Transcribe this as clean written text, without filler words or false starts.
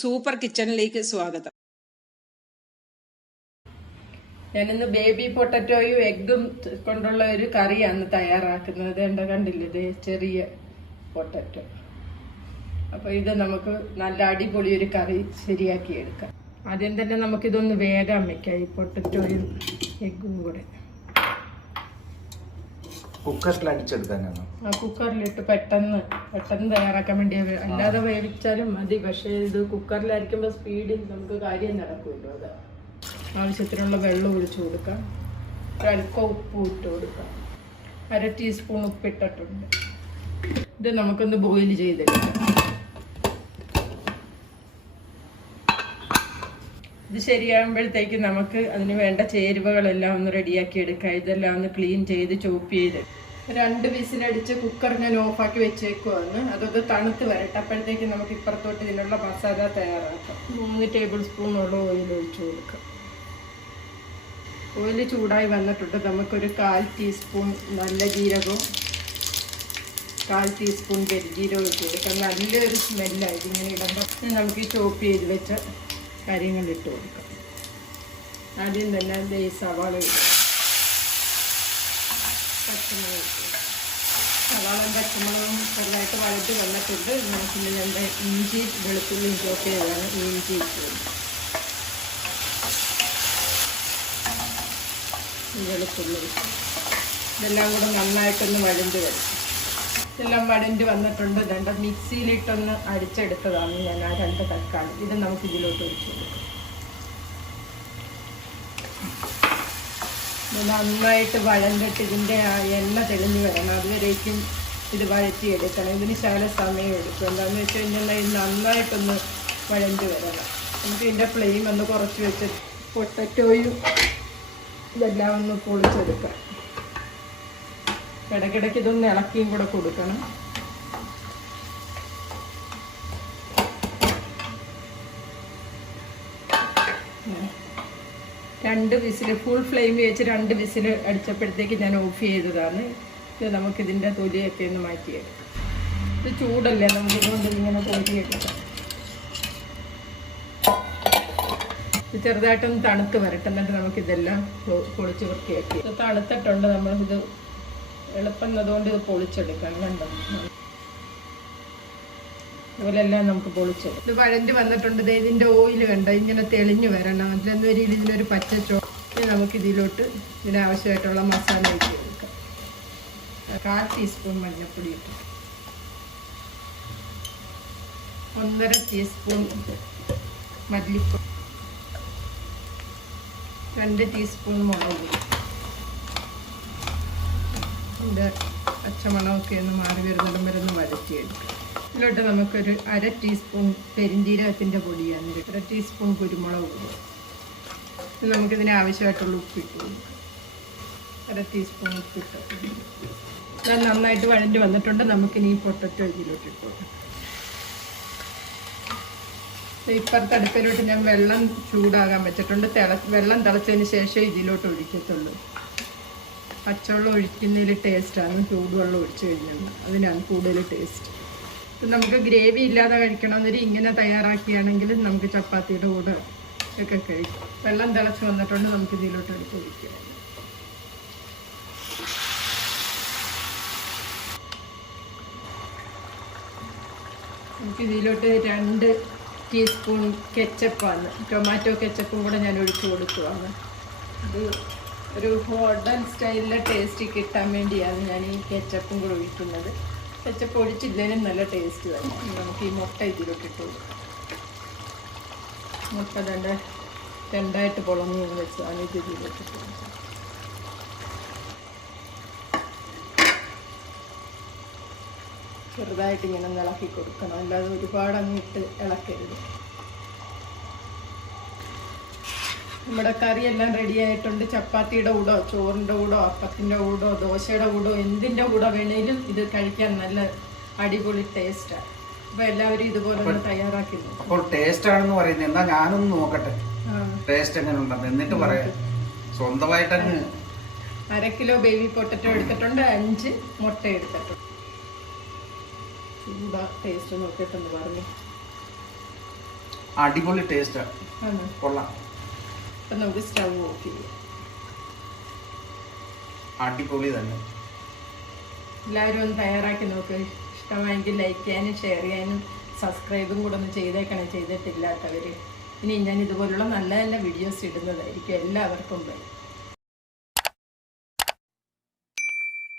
Super കിച്ചണിലേക്ക് സ്വാഗതം. ഞാനിന്ന് ബേബി പൊട്ടറ്റോയും എഗ്ഗും കൊണ്ടുള്ള ഒരു കറിയാണ് തയ്യാറാക്കുന്നത്. എന്താ കണ്ടില്ലേ, ഇത് ചെറിയ പൊട്ടറ്റോ. അപ്പൊ ഇത് നമുക്ക് നല്ല അടിപൊളി ഒരു കറി ശരിയാക്കി എടുക്കാം. ആദ്യം തന്നെ നമുക്കിതൊന്ന് വേഗം വെക്കാം, ഈ പൊട്ടറ്റോയും എഗ്ഗും കൂടെ. കുക്കറിലിട്ട് പെട്ടെന്ന് തയ്യാറാക്കാൻ വേണ്ടി. അല്ലാതെ വേവിച്ചാലും മതി, പക്ഷേ ഇത് കുക്കറിലായിരിക്കുമ്പോൾ സ്പീഡിൽ നമുക്ക് കാര്യം നടക്കുമല്ലോ. അതാ ആവശ്യത്തിനുള്ള വെള്ളം ഒഴിച്ചു കൊടുക്കാം, ഒരൽപ്പം ഉപ്പ് ഇട്ട് കൊടുക്കാം, 1/2 ടീസ്പൂൺ ഉപ്പിട്ടിട്ടുണ്ട്. ഇത് നമുക്കൊന്ന് ബോയിൽ ചെയ്തെടുക്കാം. ഇത് ശരിയാകുമ്പോഴത്തേക്ക് നമുക്ക് അതിന് വേണ്ട ചേരുവകളെല്ലാം ഒന്ന് റെഡിയാക്കി എടുക്കാം. ഇതെല്ലാം ഒന്ന് ക്ലീൻ ചെയ്ത് ചോപ്പ് ചെയ്ത് 2 വിസിലടിച്ച് കുക്കർ ഞാൻ ഓഫാക്കി വെച്ചേക്കുവാണ്. അതൊക്കെ തണുത്ത് വരട്ടെ. അപ്പോഴത്തേക്ക് നമുക്ക് ഇപ്പുറത്തോട്ട് ഇതിനുള്ള മസാല തയ്യാറാക്കാം. 3 ടേബിൾ സ്പൂണോളം ഓയിൽ ഒഴിച്ചു കൊടുക്കാം. ഓയിൽ ചൂടായി വന്നിട്ടുണ്ട്. നമുക്കൊരു 1/4 ടീസ്പൂൺ നല്ല ജീരകവും 1/4 ടീസ്പൂൺ പെരുംജീരകവും ഇട്ട് കൊടുക്കാം. നല്ലൊരു സ്മെല്ലായിട്ട് ഇങ്ങനെ ഇടുമ്പോൾ നമുക്ക് ഈ ചോപ്പ് ചെയ്ത് വെച്ച കാര്യങ്ങൾ ഇട്ട് കൊടുക്കാം. ആദ്യം തന്നെ ഈ സവാള ഇടും, പച്ചമുളക് ഇട്ട്. സവാളയും പച്ചമുളകും ചെറുതായിട്ട് വഴറ്റി വന്നിട്ടുണ്ട്. നമുക്കിന്ന് രണ്ട് ഇഞ്ചി വെളുത്തുള്ളിയും ചോപ്പ് ചെയ്താണ് ഇഞ്ചി ഇട്ട് കൊടുക്കും. വെളുത്തുള്ളി ഇതെല്ലാം കൂടെ നന്നായിട്ടൊന്ന് വഴണ്ട് വരും. ഇതെല്ലാം വഴണ്ട് വന്നിട്ടുണ്ട്. 2 മിക്സിയിലിട്ടൊന്ന് അടിച്ചെടുത്തതാണ് ഞാൻ ആ 2 തക്കാളി. ഇത് നമുക്ക് ഇതിലോട്ട് ഒഴിച്ചു കൊടുക്കാം. ഇത് നന്നായിട്ട് വഴണ്ടിട്ട് ഇതിൻ്റെ ആ എണ്ണ തെളിഞ്ഞ് വരണം. അതുവരേക്കും ഇത് വഴറ്റിയെടുക്കണം. ഇതിന് ശകല സമയം എടുക്കും. എന്താണെന്ന് വെച്ച് കഴിഞ്ഞാൽ ഇത് നന്നായിട്ടൊന്ന് വഴണ്ട് വരണം. നമുക്ക് ഇതിൻ്റെ ഫ്ലെയിം ഒന്ന് കുറച്ച് വെച്ച് പൊട്ടറ്റോയും ഇതെല്ലാം ഒന്ന് പൊളിച്ചെടുക്കാം. ഇടയ്ക്കിടയ്ക്ക് ഇതൊന്ന് ഇളക്കിയും കൂടെ കൊടുക്കണം. രണ്ട് വിസിൽ ഫുൾ ഫ്ലെയിം വെച്ച് 2 വിസിൽ അടിച്ചപ്പോഴത്തേക്ക് ഞാൻ ഓഫ് ചെയ്തതാണ്. ഇത് നമുക്കിതിൻ്റെ തൊലിയൊക്കെ ഒന്ന് മാറ്റിയെടുക്കാം. ഇത് ചൂടല്ലേ, നമുക്കിതുകൊണ്ട് ഇങ്ങനെ തൊലിയെടുക്കാം. ഇത് ചെറുതായിട്ടൊന്ന് തണുത്ത് വരട്ടെ, എന്നിട്ട് നമുക്കിതെല്ലാം പൊളിച്ച് വൃത്തിയാക്കി. ഇത് തണുത്തിട്ടുണ്ട്. നമ്മളിത് എളുപ്പന്നതുകൊണ്ട് ഇത് പൊളിച്ചെടുക്കാം. കണ്ടോ, അതുപോലെല്ലാം നമുക്ക് പൊളിച്ചെടുക്കാം. ഇത് വഴണ്ട് വന്നിട്ടുണ്ട്. ഇതിൻ്റെ ഓയിൽ കണ്ടോ ഇങ്ങനെ തെളിഞ്ഞു വരണം. അതിലെന്ന് ഒരു ഇതിനൊരു പച്ചച്ചോ. നമുക്കിതിലോട്ട് ഇതിനാവശ്യമായിട്ടുള്ള മസാല ഇട്ട് കൊടുക്കാം. 1/4 ടീസ്പൂൺ മഞ്ഞൾപ്പൊടി ഇട്ട്, 1.5 ടീസ്പൂൺ മല്ലിപ്പൊടി, 2 ടീസ്പൂൺ മുളക് പൊടി. ഇതിൻ്റെ പച്ചമണമൊക്കെ ഒന്ന് മാറി വരുന്നിടം വരെ ഒന്ന് വഴറ്റിയെടുക്കുക. ഇതിലോട്ട് നമുക്കൊരു 1/2 ടീസ്പൂൺ പെരുംജീരകത്തിൻ്റെ പൊടിയാണ്, 1 ടീസ്പൂൺ കുരുമുളക് പൊടി. നമുക്കിതിന് ആവശ്യമായിട്ടുള്ള ഉപ്പിട്ട് കൊടുക്കാം. 1/2 ടീസ്പൂൺ ഉപ്പിട്ട് അത് നന്നായിട്ട് വഴഞ്ഞ് വന്നിട്ടുണ്ട്. നമുക്കിനി പൊട്ടറ്റോ ഇതിലോട്ട് ഇട്ട് കൊടുക്കാം. ഇപ്പുറത്തെ അടുപ്പിലോട്ട് ഞാൻ വെള്ളം ചൂടാകാൻ വെച്ചിട്ടുണ്ട്. വെള്ളം തിളച്ചതിന് ശേഷം ഇതിലോട്ട് ഒഴിക്കത്തുള്ളൂ. പച്ചവെള്ളം ഒഴിക്കുന്നതിൽ ടേസ്റ്റാണ്, ചൂടുവെള്ളം ഒഴിച്ചു കഴിഞ്ഞാൽ അതിനാണ് കൂടുതൽ ടേസ്റ്റ്. ഇപ്പം നമുക്ക് ഗ്രേവി ഇല്ലാതെ കഴിക്കണമെന്നൊരു ഇങ്ങനെ തയ്യാറാക്കിയാണെങ്കിൽ നമുക്ക് ചപ്പാത്തിയുടെ കൂടെ ഒക്കെ കഴിക്കും. വെള്ളം തിളച്ച് വന്നിട്ടുണ്ട്. നമുക്ക് ഇതിലോട്ട് എടുത്ത് ഒഴിക്കാം. നമുക്ക് ഇതിലോട്ട് 2 ടീസ്പൂൺ കെച്ചപ്പാണ്, ടൊമാറ്റോ കെച്ചപ്പും കൂടെ ഞാൻ ഒഴിച്ചു കൊടുക്കുവാണ്. ഇത് ഒരു ഹോട്ടൽ സ്റ്റൈലിലെ ടേസ്റ്റ് കിട്ടാൻ വേണ്ടിയാണ് ഞാൻ ഈ കെച്ചപ്പും കൂടെ ഒഴിക്കുന്നത്. കെച്ചപ്പ് ഒഴിച്ചില്ലേലും നല്ല ടേസ്റ്റ് തന്നെ. നമുക്ക് ഈ മുട്ട ഇതിലോട്ട് ഇട്ട് കൊടുക്കാം. മുട്ട 2 പൊളഞ്ഞ് വെച്ചതാണ് ഇത് ഇതിലോട്ട് ഇട്ട് കൊടുക്കുക. ചെറുതായിട്ട് ഇങ്ങനെ ഇളക്കി കൊടുക്കണം, അല്ലാതെ ഒരുപാട് അങ്ങിട്ട് ഇളക്കരുത്. നമ്മുടെ കറിയെല്ലാം റെഡി ആയിട്ടുണ്ട്. ചപ്പാത്തിയുടെ കൂടോ ചോറിൻ്റെ കൂടോ അപ്പത്തിൻ്റെ കൂടോ ദോശയുടെ കൂടോ എന്തിൻ്റെ കൂടെ വേണേലും ഇത് കഴിക്കാൻ നല്ല അടിപൊളി ടേസ്റ്റാണ്. അപ്പോൾ എല്ലാവരും ഇതുപോലെ ഒന്ന് തയ്യാറാക്കി നോക്കും. അപ്പോൾ ടേസ്റ്റ് ആണെന്ന് പറയുന്നത് എന്താ, ഞാനൊന്ന് നോക്കട്ടെ ടേസ്റ്റ് എങ്ങനെ ഉണ്ടെന്ന്, എന്നിട്ട് പറയാം. സ്വന്തമായിട്ട് 1/2 കിലോ ബേബി പൊട്ടറ്റോ എടുത്തിട്ടുണ്ട്, 5 മുട്ട എടുത്തിട്ടുണ്ട്. ചൂടാ ടേസ്റ്റ് നോക്കിയിട്ടൊന്ന് പറഞ്ഞു. അടിപൊളി ടേസ്റ്റാണ്, ആണ്. കൊള്ളാം. അപ്പം നമുക്ക് സ്റ്റവ് ഓഫ് ചെയ്യാം. അടിപൊളി തന്നെ. എല്ലാവരും ഒന്ന് തയ്യാറാക്കി നോക്ക്. ഇഷ്ടമായെങ്കിൽ ലൈക്ക് ചെയ്യാനും ഷെയർ ചെയ്യാനും സബ്സ്ക്രൈബും കൂടെ ഒന്ന് ചെയ്തേക്കണം, ചെയ്തിട്ടില്ലാത്തവർ. ഇനി ഞാൻ ഇതുപോലുള്ള നല്ല നല്ല വീഡിയോസ് ഇടുന്നതായിരിക്കും. എല്ലാവർക്കും ബൈ.